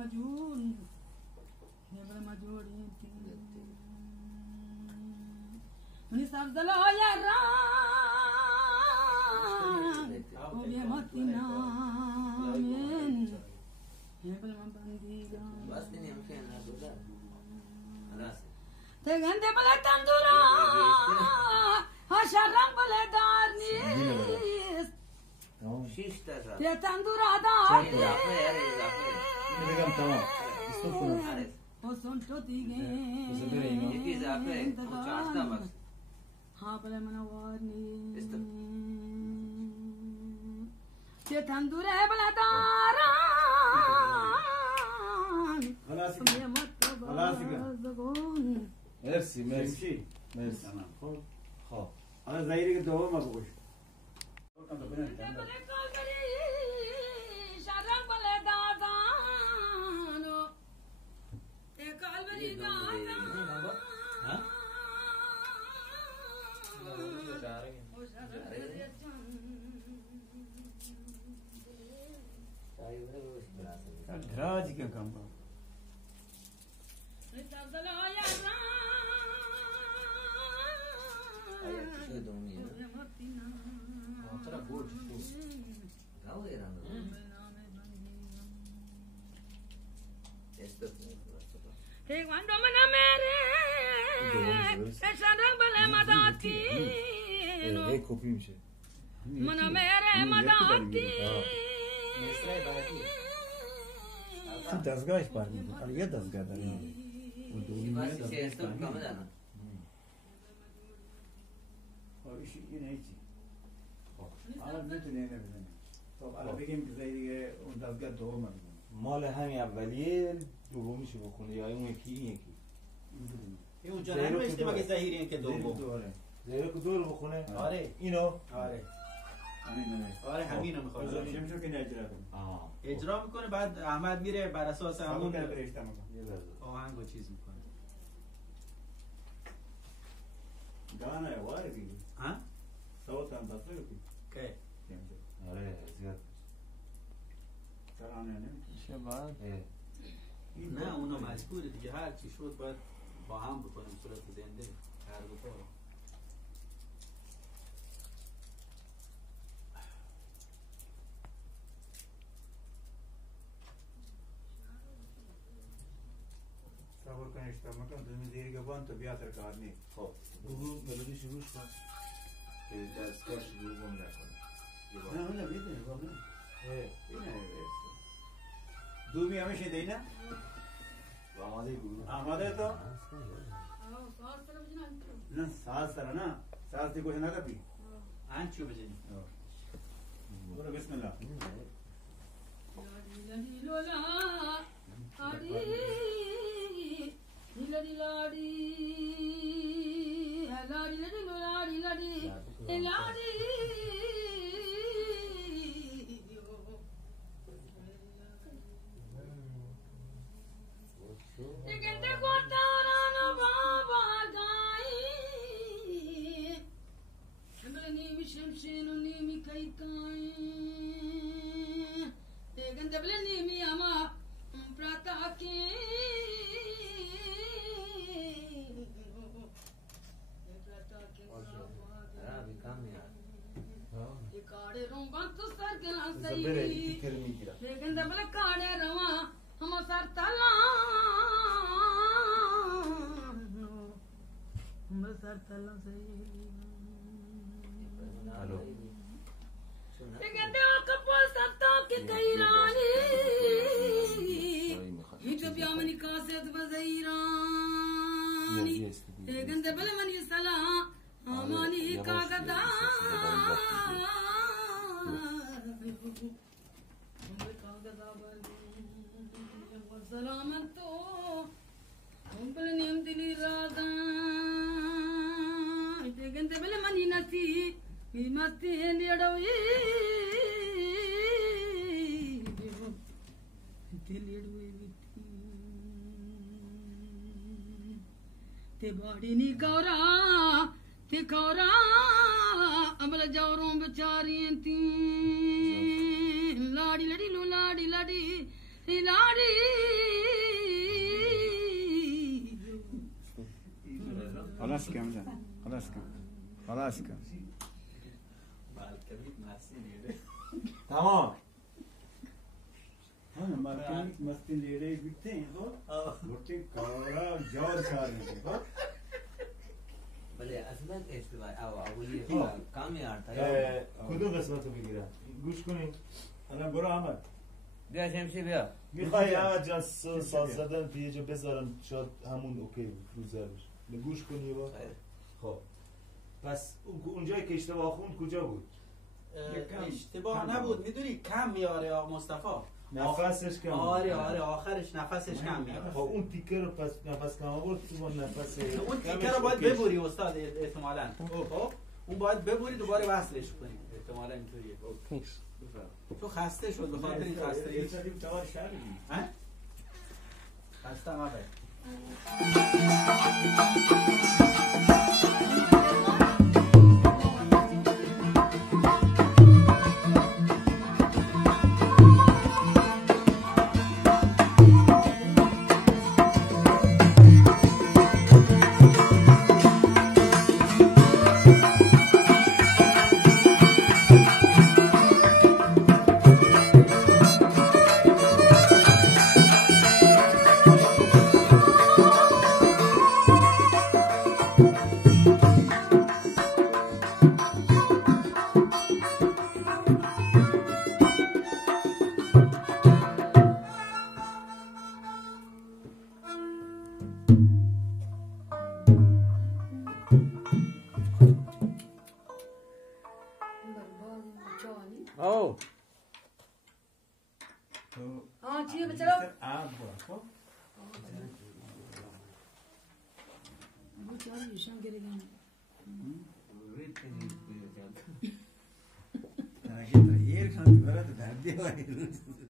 मजूर नेबल मजूरी नि सब दलो यारा ओ ये मतिना men नेबल बंदीगा बस नहीं हम क्या ना दोदा خلاص te gande bale tandura ha sharang bale darni شيش تاسع te tandura darni بگم تمام استغفر عارف o son totige يجي زعفه وشعرتها بس ha bale manawarni استغفر te tandura bale daran خلاص ye matba خلاص zagon مرسی مرسی مرسی خب خب حالا ظاهری که دوم بگوش bale kalbari sharang bale dadano te kalbari dadano ها راضی کن کم کن شو دومية ترى بورد شو قال غير أنا استغفر quando me ne mere e sharang bale madati کپی میشه من mere madati تو دستگاهش برمیده حالا یه دستگاه داریم اون دومی بس دستگاه سيستم برمیده. كم ده أنا این هیچی حالا میتونه اینه بزنه خب الان بگیم که دیگه اون دستگاه دوم بزنه مال همین اولیه دومیشو بخونه یا اون یکی این یکی این اونجا نمیشته مگه ظهیری این که دوم دوره زیرا که دور بخونه آره اینو آره همین آره همینو میخواد بذاریم شو که نجرا کنیم آها اجرا میکنه بعد احمد میره بر اساس همون همون که برشته میکنم یه لحظه آهنگ و چیز میکنه گانه واره دیگه ها صوت هم بسته رو که آره زیاد ترانه نمیتونه اه. نه اونا مجبوره دیگه هر چی شد باید با هم بکنیم صورت زنده هر دو تا صبر کن اشتباه مکن تو میذاری که بان تو بیا سر کار نی خب بگو ملودی شروع کن که دستگاه شروع گم نکنه نه نه میدونی با من اینه دومی همیشه دینا آماده گروه آماده تو نه ساز سر نه ساز دی کوش نکپی انچو بزنیم برو بسم الله زبره یکی کر میگیرم लेकिन जब लग काड़े रवा हम सर तला हम सर तला से الو लेकिन देव कपूर सत्ता के कई रानी हिट ब्यामनी कासेत बज़ैरानी लेकिन जब मन सला अमानी कागदा سلامت قبل نيم دلي رادا تگند بل مني نسي مي مستي ليڙوي تليڙوي تے باڑی ني کورا تے کورا امل جوروں بچارين تي لاڑی لڑی لو لاڑی لڑی لاڑی خلاص کن جان خلاص کن خلاص کن بالکبیت مسی نیره تمام ها مارکن مستی لیره بیته گفتی کارا جار کار میکنه ولی اصلا اشتباه اولی کامی آرتا کدوم قسمت رو بگیرم گوش کنین الان برو احمد بیا شمشی بیا میخوای احمد جان ساز زدن توی یه جا بذارن شاید همون اوکی بود روزر بشه به گوش کنی یه بار خب پس اونجایی که اشتباه خوند کجا بود اشتباه نبود میدونی کم میاره آقا مصطفی نفسش کم آره آخرش نفسش کم میاره خب اون تیکه رو پس نفس کم آورد تو با نفس اون تیکه رو باید ببری استاد احتمالاً خب اون باید ببری دوباره وصلش کنی احتمالاً اینطوریه تو خسته شد به خاطر این خستگی خسته هم او हाँ ठीक है चलो वो चार निशान करेगा ये खान बरा तो धर दिया